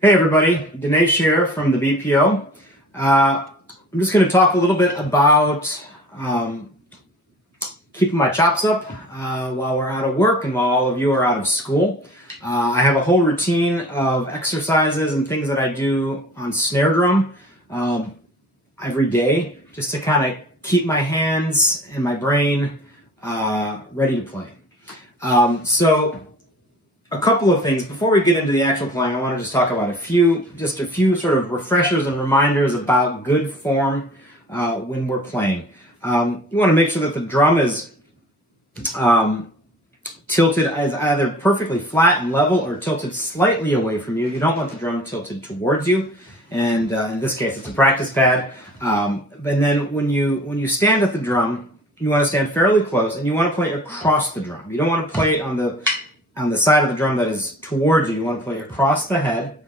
Hey everybody, Dinesh here from the BPO. I'm just going to talk a little bit about keeping my chops up while we're out of work and while all of you are out of school. I have a whole routine of exercises and things that I do on snare drum every day just to kind of keep my hands and my brain ready to play. So a couple of things before we get into the actual playing. I want to just talk about a few sort of refreshers and reminders about good form when we're playing. You want to make sure that the drum is tilted as either perfectly flat and level or tilted slightly away from you. You don't want the drum tilted towards you, and in this case, it's a practice pad. And then when you stand at the drum, you want to stand fairly close, and you want to play across the drum. You don't want to play it on the side of the drum that is towards you. You want to play across the head,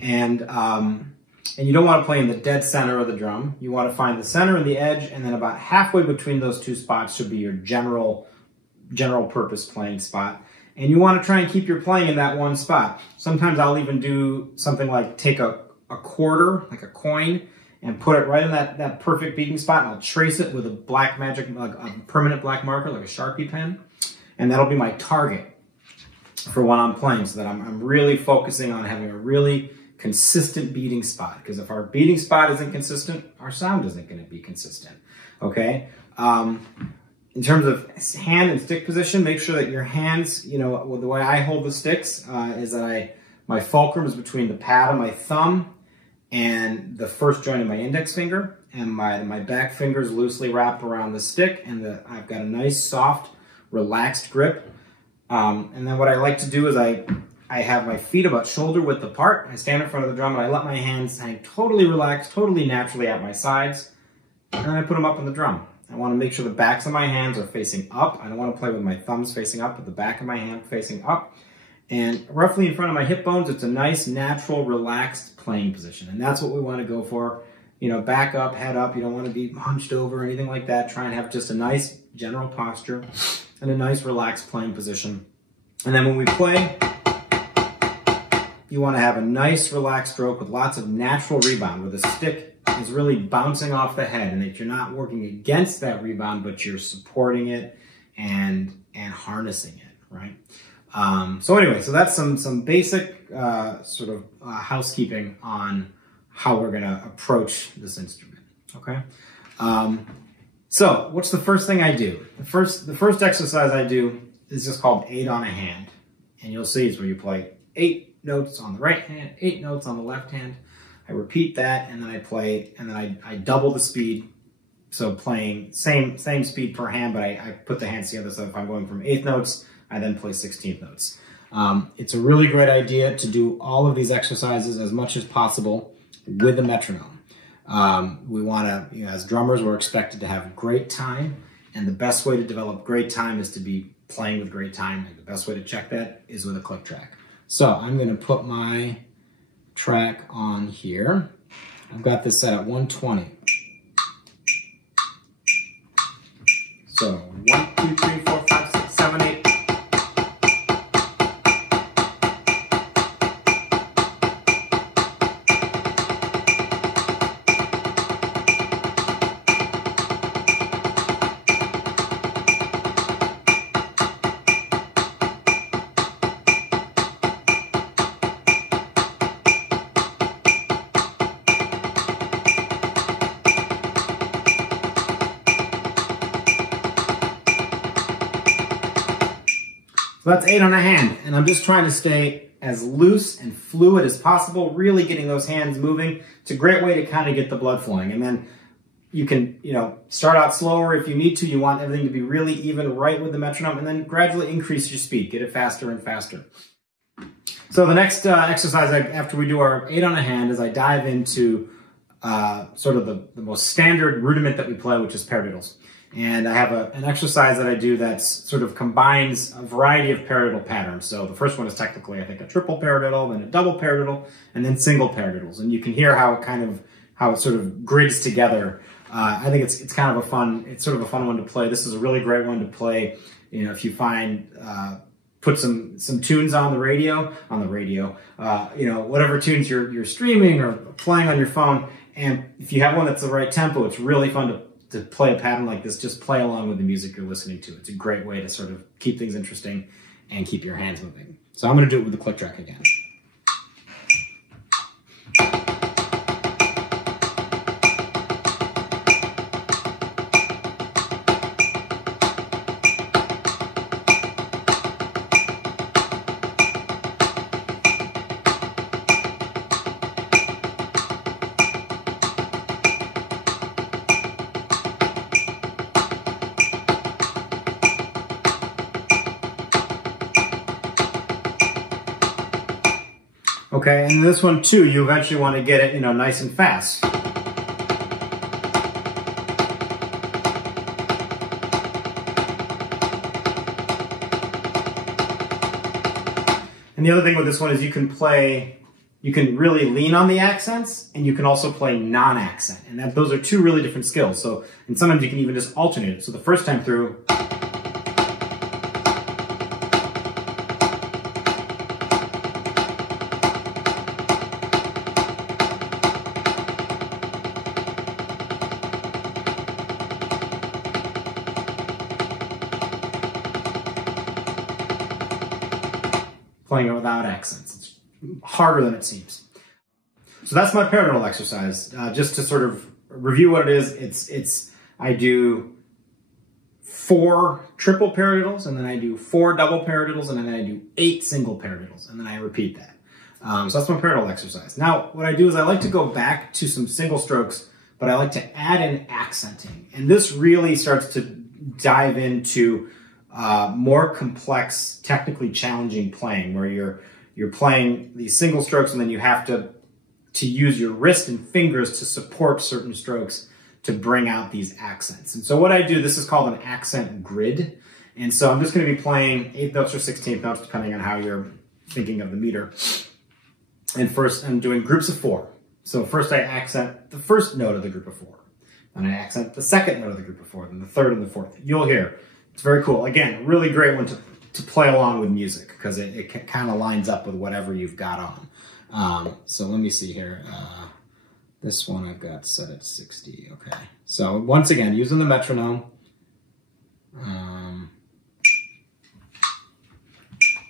and you don't want to play in the dead center of the drum. You want to find the center and the edge, and then about halfway between those two spots should be your general purpose playing spot. And you want to try and keep your playing in that one spot. Sometimes I'll even do something like take a quarter, like a coin, and put it right in that perfect beating spot, and I'll trace it with a black magic, like a permanent black marker, like a Sharpie pen, and that'll be my target for when I'm playing, so that I'm really focusing on having a really consistent beating spot. Because if our beating spot isn't consistent, our sound isn't going to be consistent. Okay. In terms of hand and stick position, make sure that your hands, the way I hold the sticks is that my fulcrum is between the pad of my thumb and the first joint of my index finger, and my back fingers loosely wrap around the stick, and I've got a nice, soft, relaxed grip. And then what I like to do is I have my feet about shoulder width apart. I stand in front of the drum and I let my hands hang totally relaxed, totally naturally at my sides, and then I put them up on the drum. I want to make sure the backs of my hands are facing up. I don't want to play with my thumbs facing up, but the back of my hand facing up. And roughly in front of my hip bones, it's a nice, natural, relaxed playing position. And that's what we want to go for. Back up, head up. You don't want to be hunched over or anything like that. Try and have just a nice general posture and a nice, relaxed playing position. And then when we play, you want to have a nice, relaxed stroke with lots of natural rebound, where the stick is really bouncing off the head, and that you're not working against that rebound, but you're supporting it and harnessing it, right? So anyway, so that's some basic sort of housekeeping on how we're going to approach this instrument, okay? So what's the first thing I do? The first exercise I do is just called 8 on a hand, and you'll see it's where you play 8 notes on the right hand, 8 notes on the left hand. I repeat that, and then I play, and then I double the speed. So playing same speed per hand, but I put the hands together. So if I'm going from 8th notes, I then play 16th notes. It's a really great idea to do all of these exercises as much as possible with a metronome. We want to, as drummers, we're expected to have great time, and the best way to develop great time is to be playing with great time, and the best way to check that is with a click track. So I'm going to put my track on here. I've got this set at 120. So 1, 2, 3, 4, 5, 6, 7, 8. So that's 8 on a hand, and I'm just trying to stay as loose and fluid as possible, really getting those hands moving. It's a great way to kind of get the blood flowing. And then you can, start out slower if you need to. You want everything to be really even right with the metronome, and then gradually increase your speed, get it faster and faster. So the next exercise after we do our 8 on a hand is I dive into sort of the most standard rudiment that we play, which is paradiddles. And I have an exercise that I do that sort of combines a variety of paradiddle patterns. So the first one is technically, I think, a triple paradiddle, then a double paradiddle, and then single paradiddles. And you can hear how it sort of grids together. I think it's kind of a fun one to play. This is a really great one to play, if you find put some tunes on the radio, you know, whatever tunes you're streaming or playing on your phone. And if you have one that's the right tempo, it's really fun to play a pattern like this. Just play along with the music you're listening to. It's a great way to sort of keep things interesting and keep your hands moving. So I'm going to do it with the click track again. Okay, and this one too, you eventually want to get it, you know, nice and fast. And the other thing with this one is you can really lean on the accents, and you can also play non-accent. And those are two really different skills. So, and sometimes you can even just alternate it. So the first time through, playing it without accents. It's harder than it seems. So that's my paradiddle exercise. Just to sort of review what it is, I do 4 triple paradiddles, and then I do 4 double paradiddles, and then I do 8 single paradiddles, and then I repeat that. So that's my paradiddle exercise. Now, what I do is I like to go back to some single strokes, but I like to add in accenting. And this really starts to dive into more complex, technically challenging playing, where you're playing these single strokes and then you have to use your wrist and fingers to support certain strokes to bring out these accents. And so what I do, this is called an accent grid. And so I'm just going to be playing 8th notes or 16th notes, depending on how you're thinking of the meter. And first I'm doing groups of 4. So first I accent the first note of the group of 4. Then I accent the second note of the group of 4, then the third and the fourth. You'll hear. It's very cool. Again, really great one to play along with music, because it kind of lines up with whatever you've got on. So let me see here. This one I've got set at 60. Okay. So once again, using the metronome.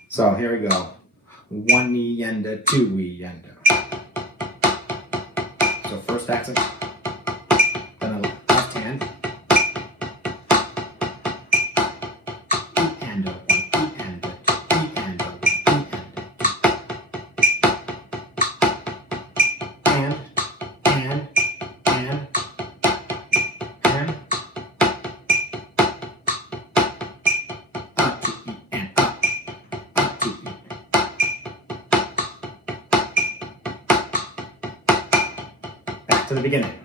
So here we go. 1 yenda, 2 yenda. So first accent, then a left hand. To the beginning.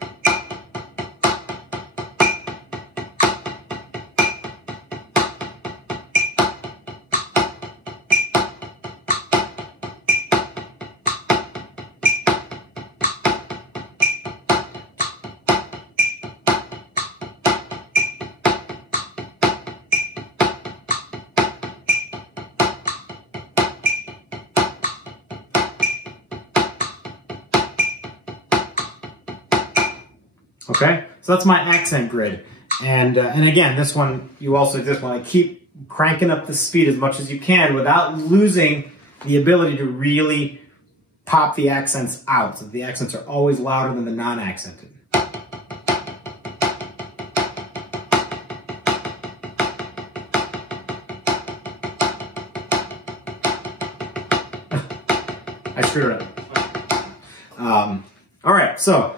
Okay, so that's my accent grid, and again, this one you also just want to keep cranking up the speed as much as you can without losing the ability to really pop the accents out. So the accents are always louder than the non-accented. I screwed it up. All right, so.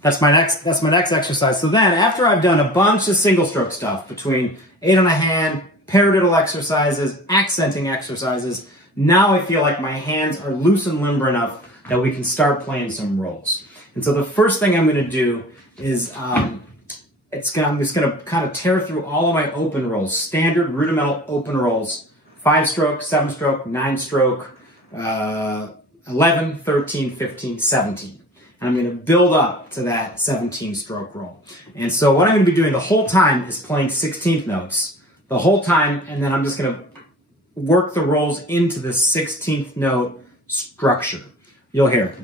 That's my next exercise. So then, after I've done a bunch of single stroke stuff between 8 on a hand, paradiddle exercises, accenting exercises, now I feel like my hands are loose and limber enough that we can start playing some rolls. And so the first thing I'm going to do is I'm just going to kind of tear through all of my open rolls, standard rudimental open rolls, 5-stroke, 7-stroke, 9-stroke, 11, 13, 15, 17. And I'm going to build up to that 17-stroke roll. And so what I'm going to be doing the whole time is playing 16th notes the whole time, and then I'm just going to work the rolls into the 16th note structure. You'll hear it.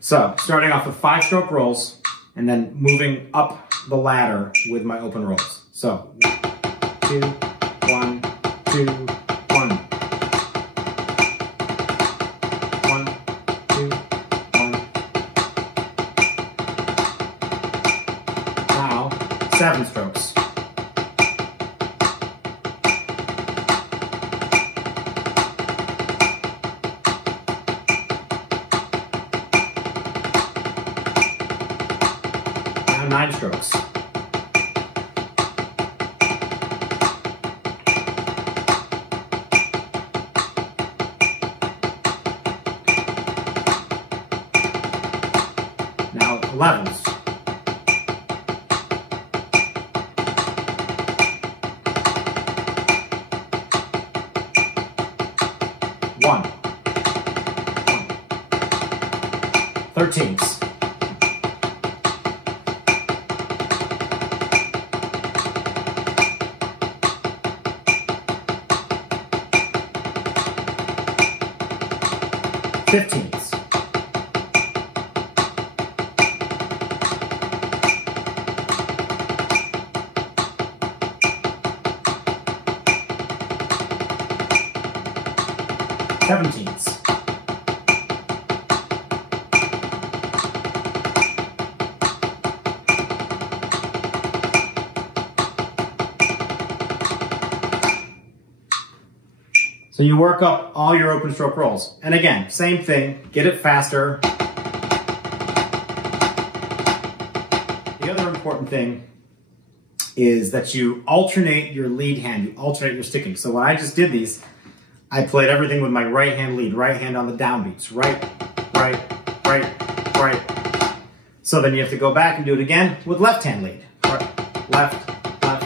So, starting off with 5-stroke rolls, and then moving up the ladder with my open rolls. So, 1, 2, 1, 2, 1. 1, 2, 1. Now, 7 strokes. Now 9 strokes. Now 11s. One. 13s. Fifteens. Seventeens. So you work up all your open stroke rolls. And again, same thing, get it faster. The other important thing is that you alternate your lead hand, you alternate your sticking. So when I just did these, I played everything with my right hand lead, right hand on the downbeats, right, right, right, right. So then you have to go back and do it again with left hand lead, right, left, left.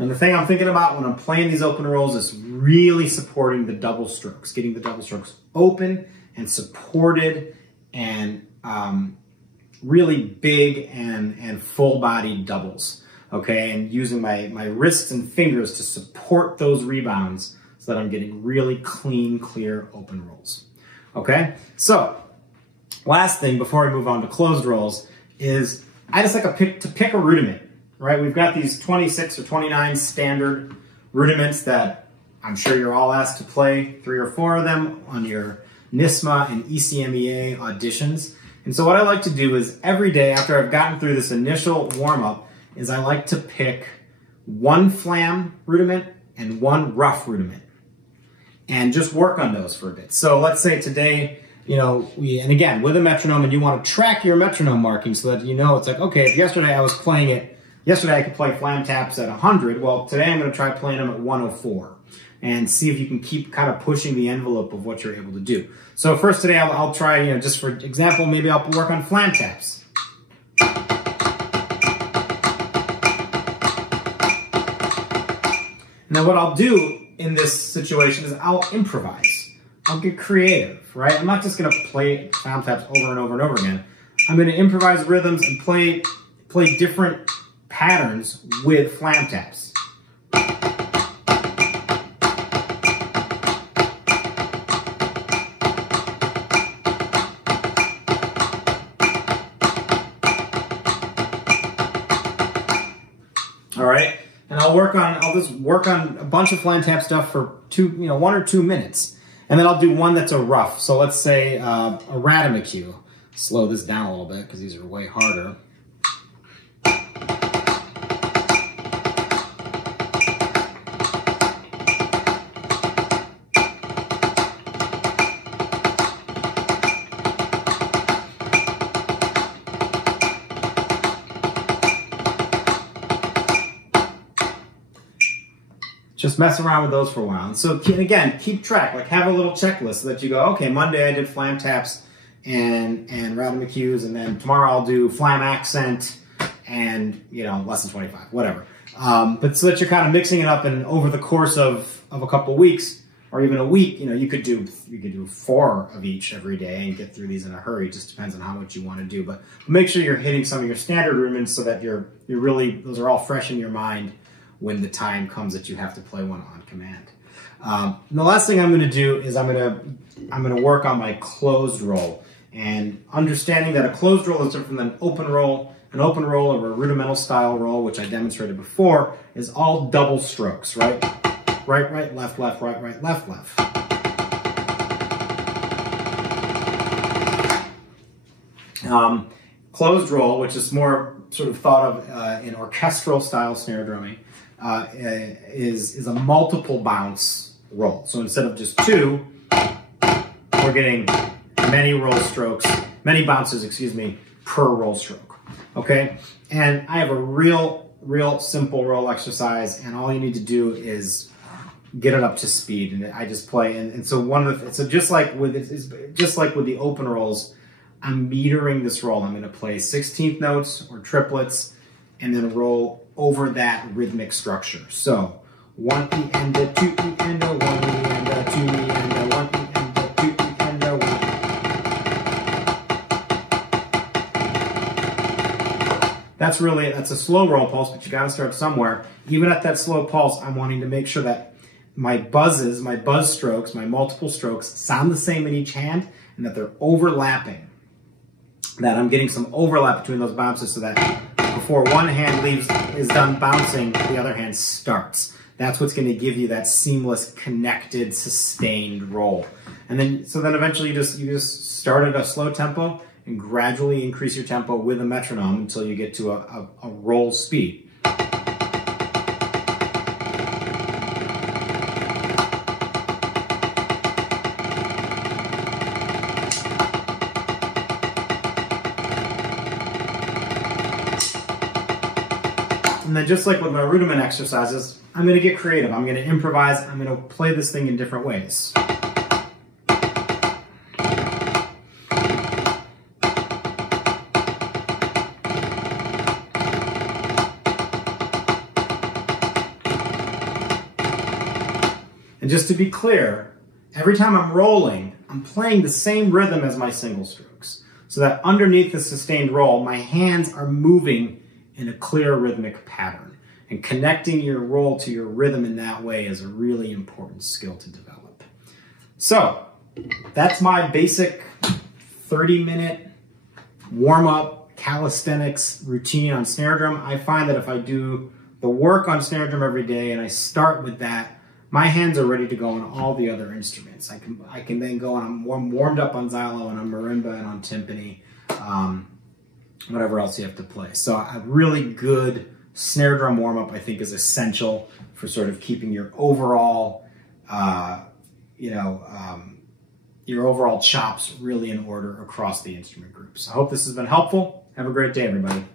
And the thing I'm thinking about when I'm playing these open rolls is really supporting the double strokes, getting the double strokes open and supported and really big and full-bodied doubles, okay? And using my wrists and fingers to support those rebounds so that I'm getting really clean, clear open rolls, okay? So, last thing before we move on to closed rolls is I just like to pick a rudiment, right? We've got these 26 or 29 standard rudiments that I'm sure you're all asked to play 3 or 4 of them on your NISMA and ECMEA auditions. And so what I like to do is every day after I've gotten through this initial warm-up is I like to pick 1 Flam rudiment and 1 Ruff rudiment and just work on those for a bit. So let's say today, you know, and again, with a metronome, and you want to track your metronome marking so that you know it's like, okay, if yesterday I was playing it, yesterday I could play Flam taps at 100, well, today I'm going to try playing them at 104 and see if you can keep kind of pushing the envelope of what you're able to do. So first today I'll try, you know, just for example, maybe I'll work on Flam taps. Now what I'll do in this situation is I'll improvise. I'll get creative, right? I'm not just going to play Flam taps over and over and over again. I'm going to improvise rhythms and play different patterns with Flam taps. All right, and I'll just work on a bunch of Flam tap stuff for 1 or 2 minutes, and then I'll do one that's a Ruff. So let's say a Rudiments. Slow this down a little bit because these are way harder. Just mess around with those for a while. And so, again, keep track. Like, have a little checklist so that you go, okay, Monday I did Flam taps and Rudiments, and then tomorrow I'll do Flam accent and, lesson 25, whatever. But so that you're kind of mixing it up, and over the course of a couple of weeks, or even a week, you could do 4 of each every day and get through these in a hurry. It just depends on how much you want to do. But make sure you're hitting some of your standard rudiments so that you're really, those are all fresh in your mind when the time comes that you have to play one on command. And the last thing I'm going to do is I'm going to work on my closed roll, and understanding that a closed roll is different than an open roll. An open roll or a rudimental style roll, which I demonstrated before, is all double strokes, right? Right, right, left, left, right, right, left, left. Closed roll, which is more sort of thought of in orchestral style snare drumming, is a multiple bounce roll. So instead of just 2, we're getting many bounces, excuse me, per roll stroke. Okay, and I have a real simple roll exercise, and all you need to do is get it up to speed, and I just play. And so just like with the open rolls, I'm metering this roll. I'm going to play 16th notes or triplets, and then roll over that rhythmic structure. So 1 E and a 2 E and a 1 E and a 2 E and a 1 E and a 2 E and a 1. That's a slow roll pulse, but you got to start somewhere. Even at that slow pulse, I'm wanting to make sure that my buzz strokes, my multiple strokes sound the same in each hand, and that they're overlapping. That I'm getting some overlap between those bounces so that before one hand is done bouncing, the other hand starts. That's what's going to give you that seamless, connected, sustained roll. And then eventually you just start at a slow tempo and gradually increase your tempo with a metronome until you get to a roll speed. And then just like with my rudiment exercises, I'm going to get creative. I'm going to improvise. I'm going to play this thing in different ways. And just to be clear, every time I'm rolling, I'm playing the same rhythm as my single strokes. So that underneath the sustained roll, my hands are moving in a clear rhythmic pattern. And connecting your roll to your rhythm in that way is a really important skill to develop. So that's my basic 30-minute warm-up calisthenics routine on snare drum. I find that if I do the work on snare drum every day and I start with that, my hands are ready to go on all the other instruments. I can then go on, I'm warmed up on xylo and on marimba and on timpani, whatever else you have to play. So a really good snare drum warm-up, I think, is essential for sort of keeping your overall, your overall chops really in order across the instrument groups. I hope this has been helpful. Have a great day, everybody.